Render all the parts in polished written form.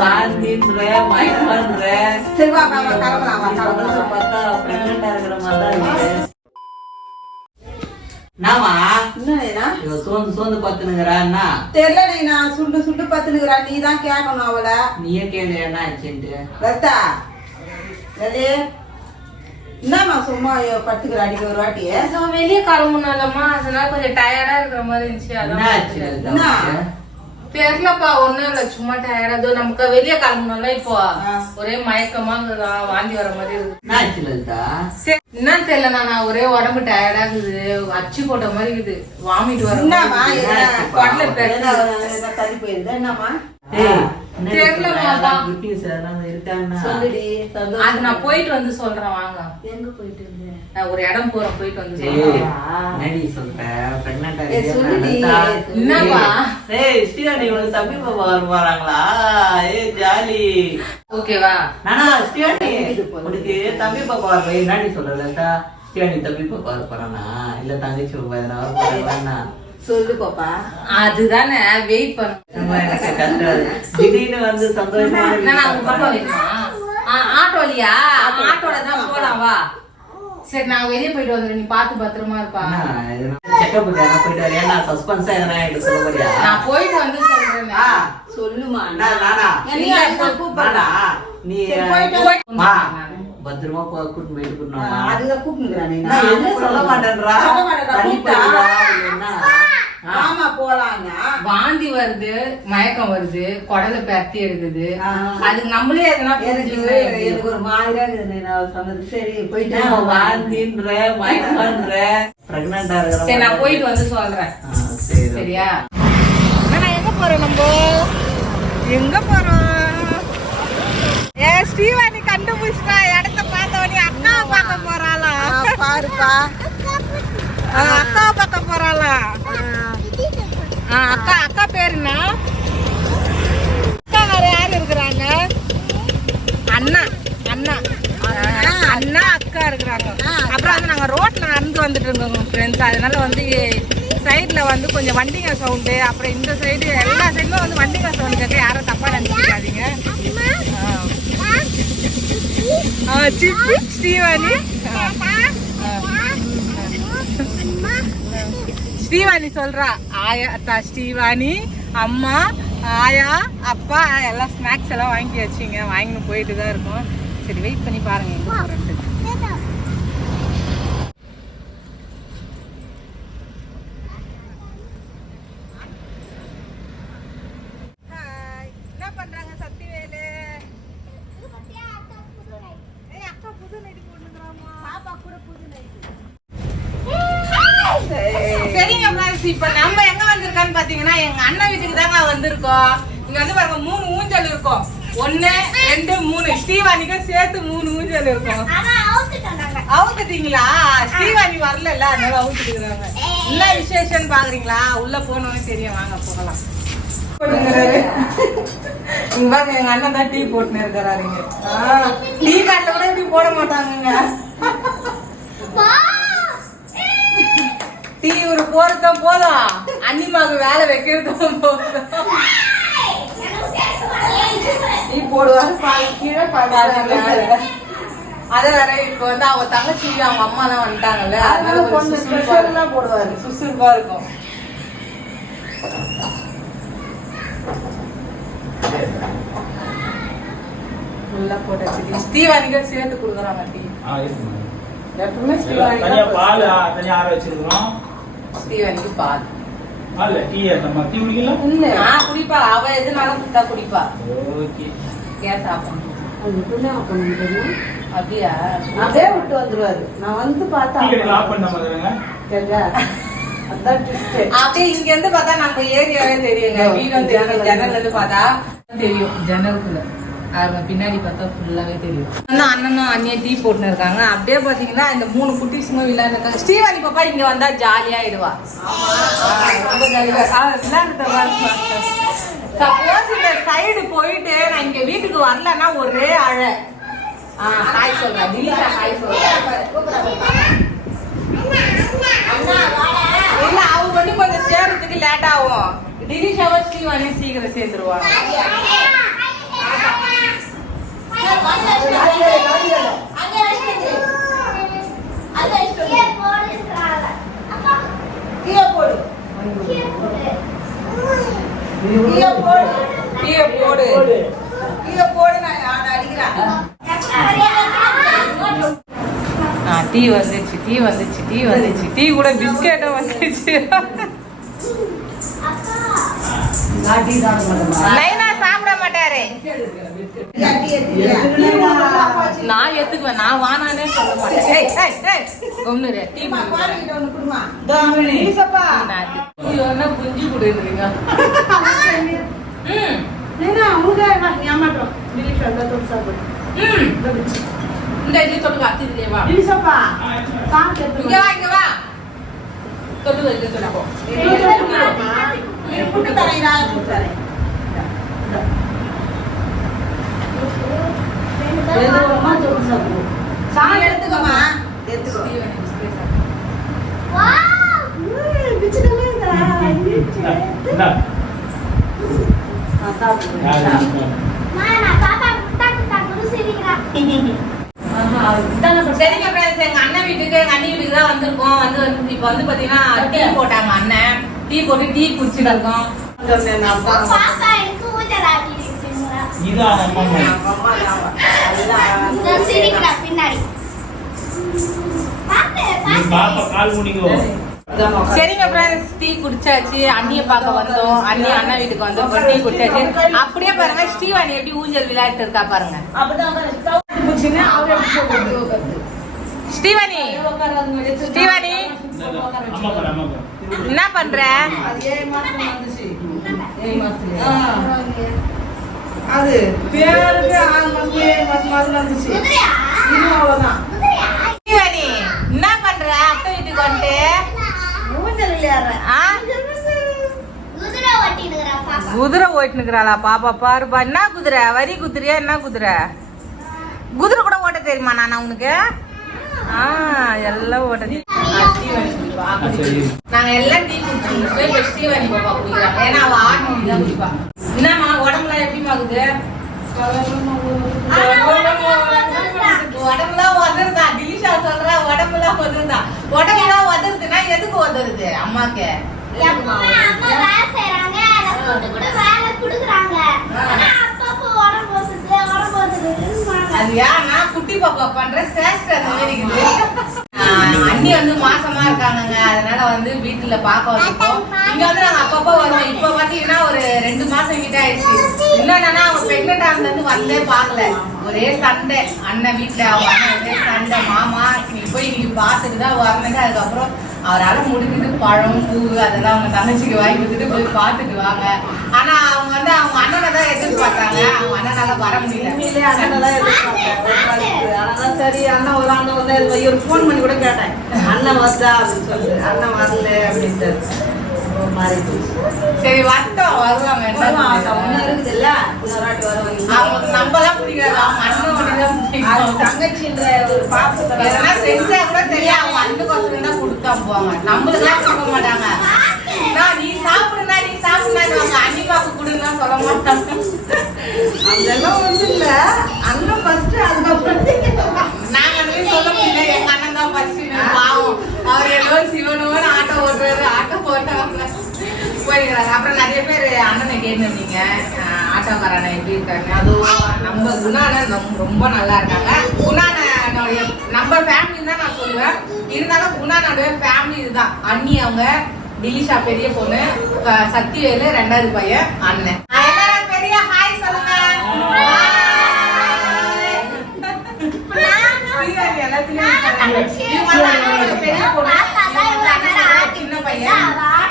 வாந்தின்ற மயக்கன்ற சரி வா கிளம்பலாம் பார்த்தா பிரெக்னெண்டா இருக்கிற மாதிரி தான் இருக்கு. நாமா இவ சோந்து பத்துனுங்கிறான்னா தெரியல நான் சுண்டு பத்துனுங்கிறா. நீ தான் கேட்கணும் அவளை. நீயே கேளு என்ன ஆச்சுன்ட்டு. ரத்தா என்னம்மா சும்மா பட்டுக்கிற அடிக்க ஒரு வாட்டி வெளியே கிளம்பணும்லம்மா, அதனால கொஞ்சம் டயர்டா இருக்கிற மாதிரி இருந்துச்சு. அதான் தெரியலப்பா, ஒண்ணும் இல்ல, சும்மா டயர்டா. நமக்கு வெளியே கிளம்பணும்ல, இப்போ ஒரே மயக்கமா வாந்தி வர மாதிரி இருக்கு. என்னன்னு தெரியல, நான் ஒரே உடம்பு டயர்டா இருக்குது, அச்சு போட்ட மாதிரி இருக்குது, வாமிட் வர. தள்ளி போயிருந்தா என்னம்மா அது நான் போயிட்டு வந்து சொல்றேன். வாங்க, எங்க போயிட்டு இருந்தேன், ஒரு இடம் போறேன், போயிட்டு வந்து தம்பி பாப்பா வராங்களா? ஜாலி. ஓகேவா? உனக்கு தம்பி பாப்பா வர என்னடி சொல்றா? ஸ்ரீவாணி தம்பி பாப்பா வர போறானா இல்ல தங்கச்சி பாப்பா? சொல்லு பாப்பா. அதுதானே வெயிட் பண்ண. திடீர்னு வந்து சந்தோஷமா ஆட்டோலியா? ஆட்டோல தான் போலாம், வா. சரி, நான் வெளியே போயிட்டு வந்துடுறேன், நீ பாத்து பத்திரமா இருப்பா. செக்கப் போயிட்டு வரையா? நான் சஸ்பென்ஸா எதனா எடுத்து சொல்ல போறியா? நான் போயிட்டு வந்து சொல்றேன். சொல்லுமா. நீ பத்திரமா கூட்டு போயிட்டு அதுதான் கூப்பிட்டுக்கிறானே. என்ன சொல்ல மாட்டேன்றா? ஆமா போலாங்க. வாந்தி வருது, மயக்கம் வருது, குடலை பரத்தி எடுக்குது. அதுக்கு நம்மளே எதனா எனக்கு ஒரு மாதிரியா இருக்குது. நான் சொன்னது சரி போயிட்டு வாந்தின்ற மயக்கம்ன்ற பிரெக்னெண்டா இருக்கிற. சரி, நான் போயிட்டு வந்து சொல்றேன். சரியா? எங்க போறோம்? நம்ம எங்க போறோம்? ஸ்ரீவாணி கண்டுபிடிச்சிட்டா இடத்த பார்த்தவனே. அக்காவை பார்க்க போறாளா? பாருப்பா, அக்காவை பார்க்க போறாளா? அக்கா பேரு என்ன? அக்கா வேற யாரு இருக்கிறாங்க? அண்ணா அக்கா இருக்கிறாங்க. அப்புறம் வந்து நாங்க ரோட்ல நடந்து வந்துட்டு இருக்கோம் ஃப்ரெண்ட்ஸ். அதனால வந்து சைட்ல வந்து கொஞ்சம் வண்டிங்க சவுண்டு, அப்புறம் இந்த சைடு எல்லா சைடுமே வந்து வண்டிங்க சவுண்டு கேட்க யாரும் தப்பா நினைச்சுக்காதீங்க. சிப்பி ஸ்ரீவாணி ஸ்ரீவாணி சொல்றா. ஆயா ஸ்ரீவாணி அம்மா ஆயா அப்பா எல்லாம் ஸ்நாக்ஸ் எல்லாம் வாங்கி வச்சிங்க, வாங்கின்னு போயிட்டு தான் இருக்கோம். சரி, வெயிட் பண்ணி பாருங்க எங்க போறேன்ட்டு. என்ன பண்றாங்க சக்திவேலு? அக்கா புது நைட்டி போட்டுக்கிறாமா? பாப்பா கூட புது நைட்டி. சரிங்க ஃப்ரெண்ட்ஸ், இப்ப நம்ம எங்க வந்திருக்கான்னு பாத்தீங்கன்னா எங்க அண்ணன் வீட்டுக்கு தாங்க வந்திருக்கோம். இங்க வந்து பாருங்க 3 ஊஞ்சல் இருக்கும். 1 2 3 ஸ்ரீவாணிக்கு சேர்த்து 3 ஊஞ்சல் இருக்கும். அவுத்துட்டீங்களா? ஸ்ரீவாணி வரல, அதனால அவுத்துட்டுக்கிறாங்க. என்ன விசேஷம்னு பாக்குறீங்களா? உள்ள போனோன்னு தெரியும், வாங்க போகலாம். இங்க பாருங்க, எங்க அண்ணன் தான் டீ போட்டுன்னு இருக்கிறாருங்க. டீ காட்டுல கூட இப்படி போட மாட்டாங்க. டீ ஒரு போறதும் போதும், அன்னிமாக்கு வேலை வைக்கிறதும் போதும். டீ போடுவாங்க கீழே அதை வேற. இப்ப வந்து அவங்க தங்கச்சி அவங்க அம்மா எல்லாம் வந்துட்டாங்கல்ல, அதனால போடுவாரு, சுசுறுப்பா இருக்கும். நல்லா போட்டாச்சு. ஸ்ரீவாணிக்கு சேர்த்து கொடுக்குறாங்க டீ. எப்பவுமே தனியா பால் தனியா ஆற வச்சிருக்கோம். ஸ்ரீவாணிக்கு பால் இல்ல டீ நம்ம டீ குடிக்கல. இல்ல நான் குடிப்பா, அவ எதுனாலும் குடித்தா குடிப்பா. ஓகே, கேஸ் ஆஃப் பண்ணு. அப்படியா? அப்படியே விட்டு வந்துருவாரு. நான் வந்து பார்த்தா டிக்கெட் ஆஃப் பண்ண மாதிரிங்க கேட்டா அதான் ட்விஸ்ட். அப்படியே இங்க இருந்து பார்த்தா நம்ம ஏரியாவே தெரியுங்க. வீடும் தெரியும், ஜன்னல்ல இருந்து பார்த்தா தெரியும். ஜன்னலுக்குள்ள அவங்க பின்னாடி பார்த்தா ஃபுல்லாவே தெரியும். அண்ணனும் அண்ணியே டீ போட்டுன்னு இருக்காங்க. அப்படியே பாத்தீங்கன்னா இந்த 3 குட்டிஸுமே விளையாண்டுருக்காங்க. ஸ்ரீவாணி பாப்பா இங்க வந்தா ஜாலியாயிடுவா. ரொம்ப ஜாலியா விளையாண்டுட்டு. சப்போஸ் இந்த சைடு போயிட்டு நான் இங்க வீட்டுக்கு வரலன்னா ஒரே அழ. ஹாய் சொல்றேன், திலீஷா ஹாய் சொல்றேன். இல்ல அவங்க வந்து கொஞ்சம் சேர்றதுக்கு லேட் ஆகும். திரிஷாவை ஸ்ரீவாணி சீக்கிரம் சேர்ந்துருவாங்க. டீ வந்துச்சு, டீ வந்துச்சு, டீ வந்துச்சு, டீ கூட பிஸ்கெட்டும் வந்துச்சு. நைனா சாப்பிட மாட்டாரு. நான் எடுத்துக்குவேன், நான் வானானே சொல்ல மாட்டேன். ஒண்ணுரு டீ குஞ்சு கொடுக்குறீங்க. இந்த இது தொட்டு காத்திருக்கே வா. இங்க வா, இங்க வா. தொட்டு வைக்க சொல்லப்போ. புட்டு தரையா புட்டு தரை. வேணுமா தொட்டு சாப்பிடு. சாப்பிட்டு எடுத்துக்கோமா. எடுத்துக்கோ. வாவ்! பிச்சுடவே இல்ல. மாமா பாப்பா புட்டா குருசிரிங்கடா. சரிங்க ஃப்ரெண்ட்ஸ், எங்க அண்ணன் வீட்டுக்கு எங்க அண்ணி வீட்டுக்கு தான் வந்திருக்கோம். வந்து இப்ப வந்து பாத்தீங்கன்னா டீ போட்டாங்க அண்ணன். டீ போட்டு டீ குடிச்சிட்டு இருக்கோம். பாப்பா எனக்கு ஊஞ்சலாட்டி இருக்குங்களா? இதான் அம்மா இந்த சிரிக்கிறா பின்னாடி. பாப்பா கால் முடிங்கோ. சரிங்க ஃப்ரெண்ட்ஸ், டீ குடிச்சாச்சு. அண்ணியை பார்க்க வந்தோம். அண்ணி அண்ணன் வீட்டுக்கு வந்தோம். டீ குடிச்சாச்சு. அப்படியே பாருங்க ஸ்ரீவாணி எப்படி ஊஞ்சல் விளையாட்டு இருக்கா பாருங்க. ஸ்ரீவாணி, ஸ்ரீவாணி என்ன பண்ற? அது பேருக்கு 6 மாசம் வந்துச்சு. ஸ்ரீவாணி என்ன பண்ற? அத்தை வீட்டுக்கு வந்துட்டு குதிரை ஓட்டினுக்குறாளா பாப்பா? பாருப்பா, என்ன குதிரை? வரி குதிரையா? என்ன குதிரை? குதிரை கூட ஓட்ட தெரியுமா நானா உனக்கு? எல்லாம் ஓட்ட நாங்க எல்லாம் டீ குடிச்சோம். ஸ்ரீவாணி பாப்பா குடிக்கிறாங்க. ஏன்னா அவ ஆட்டு தான் குடிப்பா. என்னம்மா உடம்புலாம் எப்படிமா இருக்குது? உடம்புலாம் உதருதா? திலிஷா சொல்ற உடம்புலாம் உதருதா? உடம்புலாம் உதருதுன்னா எதுக்கு உதருது அம்மாக்கு? அது ஏன்னா குட்டி பாப்பா பண்ற சேஷ்ட அந்த மாதிரி இருக்குது. அண்ணி வந்து மாசமா இருக்காங்க, அதனால வந்து வீட்டுல பாக்க வந்திருக்கோம். இங்க வந்து நாங்க அப்பப்போ வருவோம். இப்ப பாத்தீங்கன்னா ஒரு 2 மாசம் கிட்ட ஆயிடுச்சு. என்னன்னா அவங்க பிரெக்னென்ட் ஆனதுல இருந்து வந்தே பாக்கல. ஒரே சண்டை அண்ணன் வீட்டுல. அவங்க அண்ணன் ஒரே சண்டை. மாமா நீ போய் இன்னைக்கு பாத்துட்டு தான் வரணுங்க. அதுக்கப்புறம் அவரால் முடிஞ்சது பழம் பூ அதெல்லாம் அவங்க தங்கச்சிக்கு வாங்கி கொடுத்துட்டு போய் பாத்துட்டு வாங்க. ஆனா அவங்க வந்து அவங்க அண்ணனை தான் எதிர்பார்த்தாங்க. அவங்க அண்ணனால வர முடியல. சரி அண்ணன் ஒரு அண்ணன் வந்து ஒரு ஃபோன் பண்ணி கூட கேட்டேன், அண்ணன் வந்தா அப்படின்னு சொல்லி. அண்ணன் வரல அப்படின்ட்டு சரி வட்டம் வருவாங்க. இருக்குது இல்ல, இன்னொரு வருவாங்க. அவங்க நம்மதான் பிடிக்காது, அவங்க அண்ணன் தங்கச்சின்ற ஒரு பாப்பு எதனா செஞ்சா கூட தெரியும். அவங்க அண்ணுக்கு தான் கொடுத்தா போவாங்க. நம்மளுக்குலாம் கொடுக்க மாட்டாங்க. நீ சாப்பிடுனா நீ சாப்பிடுனா அண்ணி பாப்பு கொடுன்னா சொல்ல மாட்டாங்க. அதெல்லாம் வந்து இல்ல, அண்ணன் ஃபர்ஸ்ட் அதுக்கப்புறம் நாங்க வந்து சொல்ல முடியல. எங்க அண்ணன் தான் ஃபர்ஸ்ட். பாவம் அவர் ஏதோ சிவனோன்னு ஆட்டோ ஓட்டுறாரு. ஆட்டோ போட்டாங்க போயிருக்கிறாங்க. அப்புறம் நிறைய பேர் அண்ணனை கேட்டுருந்தீங்க ஆட்டோக்காரனை எப்படி இருக்காங்க. அதுவும் நம்ம குணான ரொம்ப நல்லா இருக்காங்க. குணானுடைய நம்ம ஃபேமிலி தான் நான் சொல்லுவேன். இருந்தாலும் குணானுடைய ஃபேமிலி இதுதான். அண்ணி அவங்க, திலிஷா பெரிய பொண்ணு, சக்திவேலு 2வது பையன், அண்ணன். எல்லாரும் பெரிய ஹாய் சொல்லுங்க. சின்ன பையன்.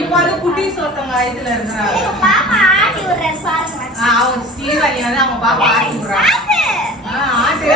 இப்ப வந்து குட்டீஸ் ஒருத்தவங்க வயசுல இருக்கிறாங்க. அவங்க ஸ்ரீவாணி வந்து அவங்க பாப்பா ஆட்டி விடுறாங்க. ஆட்டு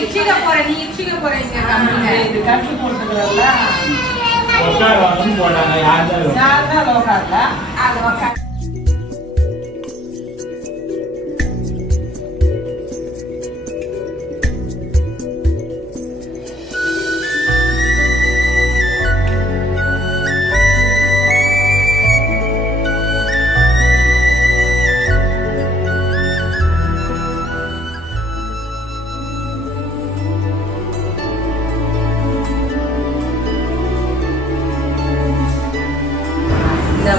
இச்சிக்க போறேன். நீ இச்சிக்க போறீங்க. இது கட்டு போட்டுக்கிறல்ல உட்கார் வாங்கன்னு போட்டாங்க யாரும் யாருமே உட்கார்ல அது உட்கார்.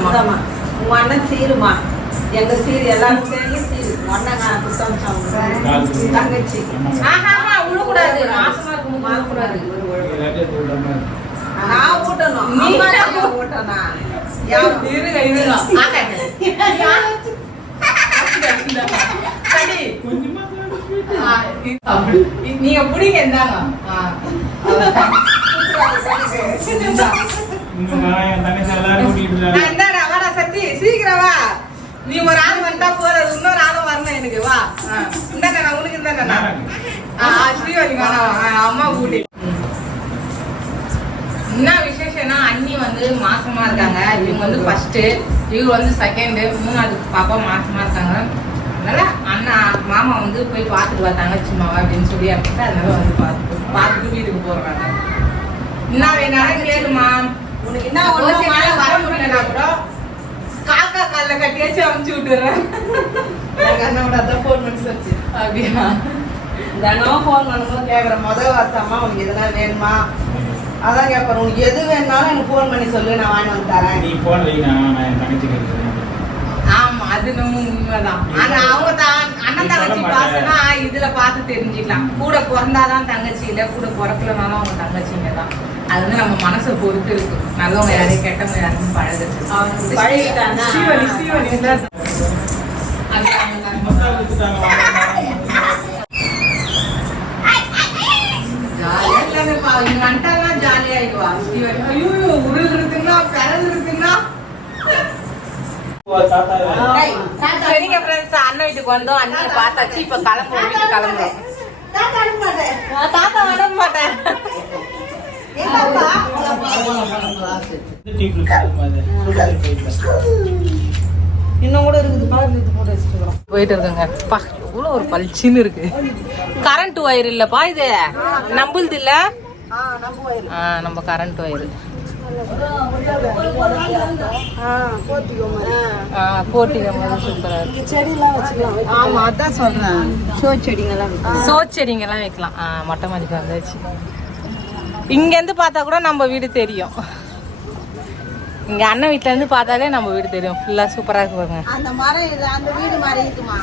இந்தாம்மா. உங்க அண்ணன் சீருமா எங்க சீர் எல்லாரும் சேர்ந்து சீர் உங்க அண்ணன் புத்தகம் தங்கச்சி ஆஹாமா விழக்கூடாது. மாசமா இருக்கும் விழக்கூடாது. நான் ஊட்டணும் நீ அம்மா தான் தான் ஊட்டணும் இருங்க இருங்க சரி நீங்க புடிங்க இருந்தாங்க என் தங்கச்சி எல்லாரும் கூட்டிட்டு இருக்காங்க. இந்தாடா வாடா சத்தி சீக்கிரம் வா நீ ஒரு ஆள் வந்தா போறது இன்னொரு ஆளும் வரணும் எனக்கு வா இந்தாடா நான் உனக்கு இந்தாடா ஸ்ரீவதி அம்மா கூட்டி என்ன விசேஷம்னா அண்ணி வந்து மாசமா இருக்காங்க. இவங்க வந்து ஃபர்ஸ்ட், இவங்க வந்து செகண்ட், மூணாவது பாப்பா மாசமா இருக்காங்க. அதனால அண்ணா மாமா வந்து போய் பார்த்துட்டு வா தங்கச்சி மாவா அப்படின்னு சொல்லி அனுப்பிட்டு அதனால வந்து பார்த்துட்டு வீட்டுக்கு போறாங்க. என்ன வேணாலும் கேளுமா. உனக்கு என்ன தோசை மேல வர ஒண்ணு முடியலனா கூட காக்கா கால்ல கட்டியாச்சு அமுச்சு விட்டுறேன் எங்க அண்ணனோட அதான் ஃபோன் பண்ணி சொல்லிச்சு அப்படியா? தினம் ஃபோன் பண்ணும்போது கேட்குற முதல் வார்த்தைம்மா உனக்கு எதுனா வேணுமா அதான் கேட்பாரு உனக்கு எது வேணுனாலும் எனக்கு ஃபோன் பண்ணி சொல்லு நான் வாங்கி வந்து தரேன் நீ போன் வைனா நான் என் தங்கச்சிக்கு இருக்கிறேன். ஆமா அது நம்ம உண்மைதான். ஆனா அவங்க அண்ணன் தங்கச்சி பாசனா இதுல பார்த்து தெரிஞ்சுக்கலாம். கூட பிறந்தாதான் தங்கச்சி இல்ல, கூட பிறக்கலனாலும் அவங்க தங்கச்சிங்க தான். அது வந்து நம்ம மனசை பொறுத்து இருக்கு. நல்லவங்க யாரையும் கெட்டவங்க யாரும் பழகுது. பழகிட்டாங்க மக்கள் வச்சுட்டாங்க ஜாலியா இல்லப்பா. இங்க வந்துட்டாலாம் ஜாலியா ஆயிடுவா. ஐயோ உருள் இருக்குன்னா பிறகு இருக்குன்னா தாத்தா சரிங்க ஃப்ரெண்ட்ஸ், அண்ணன் வீட்டுக்கு வந்தோம். அண்ணியை பார்த்தாச்சு. இப்ப கிளம்புறோம், வீட்டுக்கு கிளம்புறோம். தாத்தா வர மாட்டேன். இன்னும் கூட இருக்குது பாருங்க இது போட்டு வச்சுக்கிறோம் போயிட்டு இருக்குங்க. பா எவ்வளவு ஒரு பளிச்சுன்னு இருக்கு. கரண்ட் ஒயர் இல்லப்பா இது, நம்புது இல்ல. நம்ம கரண்ட் ஒயர் போட்டிங்க சூப்பரா இருக்கு. செடியெல்லாம் வச்சுக்கலாம் ஆமா அதான் சொல்றேன் சோ செடிங்கெல்லாம் வைக்கலாம். மொட்டை மாடிக்கு வந்தாச்சு. இங்க இருந்து பார்த்தா கூட நம்ம வீடு தெரியும். இங்க அண்ணன் வீட்டுல இருந்து பார்த்தாலே நம்ம வீடு தெரியும். ஃபுல்லா சூப்பரா இருக்கு பாருங்க. அந்த மரம் இது அந்த வீடு மாதிரி இருக்குமா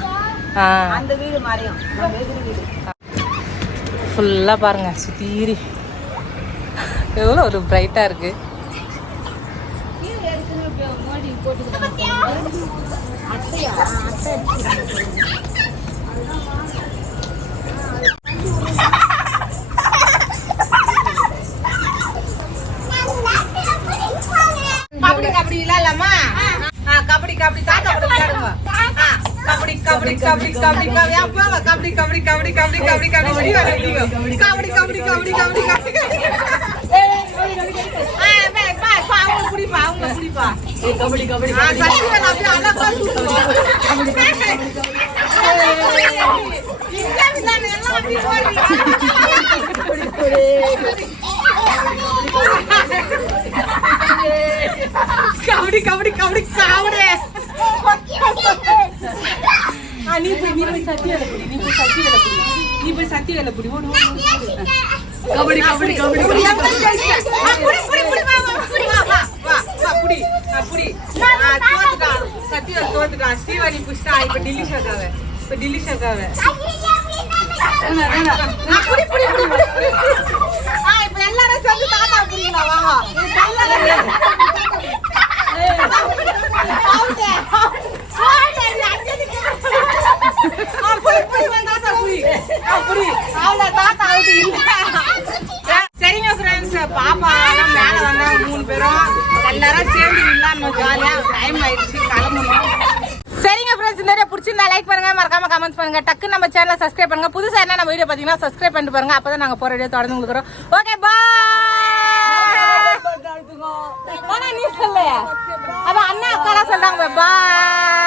அந்த வீடு மாதிரியும் வீடு ஃபுல்லா பாருங்க சுத்தீரி எவ்வளோ ஒரு பிரைட்டா இருக்கு. கபடி கபடி இல்லாமா கபடி கபடி தாத்தா கூட விளையாடுங்க கபடி கபடி கபடி கபடி கபடி அப்பா கபடி கபடி கபடி கபடி கபடி கபடி கபடி கபடி கபடி கபடி கபடி கபடி அவங்க குடிப்பா அவங்க குடிப்பா கபடி கபடி சத்தியமா அப்படியே அழகா சுத்துவோம் எல்லாம் அப்படி கபடி கபடி கபடி காவடே நீ போய் சத்தி வேலை புடி நீ போய் சத்தி வேலை புடி ஓடு கபடி கபடி கபடி புடி புடி தோத்துட்டா சத்தியா தோத்துட்டா ஸ்ரீவாணி புஷ்டா இப்ப டிலிஷாக்காவ புடி புடி புடி இப்ப எல்லாரும் சேர்ந்து தாத்தா புடிங்களா வாங்க சரிங்க ஃப்ரெண்ட்ஸ், பாப்பா மேல வந்தாங்க 3 பேரும் எல்லாரும் சேர்ந்து விளையாடணும் ஜாலியா. டைம் ஆயிடுச்சு கிளம்பணும். சரிங்க ஃப்ரெண்ட்ஸ், இந்த வீடியோ பிடிச்சிருந்தா லைக் பண்ணுங்க, மறக்காம கமெண்ட்ஸ் பண்ணுங்க, டக்கு நம்ம சேனலை சப்ஸ்கிரைப் பண்ணுங்க. புதுசா என்ன நம்ம வீடியோ பாத்தீங்கன்னா சப்ஸ்கிரைப் பண்ணிட்டு பாருங்க. அப்பதான் நாங்க போற வீடியோ தொடர்ந்து உங்களுக்கு வரும். Okay bye. நீ சொல்லு. அதான் அண்ணா அக்காலாம் சொல்றாங்க பாய்.